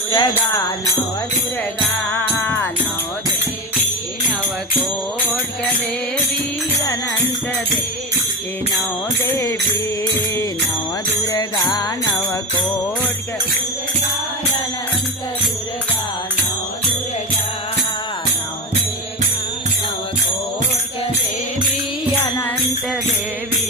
दुर्गा नव दुर्गा नव देवी नवकोट देवी अनंत देवी नव देवी नव दुर्गा नवकोट अनंत दुर्गा नव दुर्गा नवकोट देवी अनंत देवी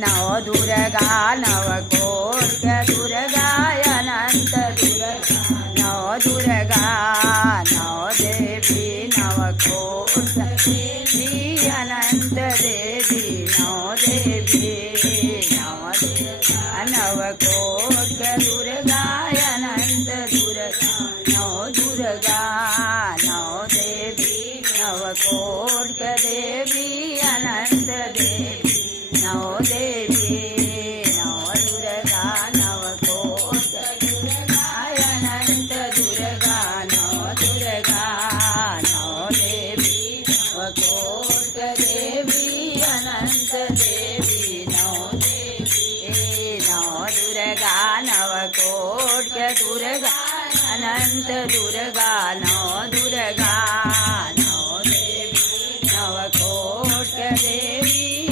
नव दुर्गा नवकोट दुर्गा अनंत दुर्गा नव दुर्गा नव देवी नवकोट देवी अनंत देवी नव देवी नवकोट दुर्गा अनंत दुर्गा नव दुर्गा नव देवी नवकोट देवी अनंत देवी नव देवी नव दुर्गा नवकोट दुर्गा अनंत दुर्गा नव दुर्गा नव देवी नवकोट देवी अनंत देवी नव देवी नव दुर्गा नवकोट दुर्गा अनंत दुर्गा नव दुर्गा नव देवी नवकोट देवी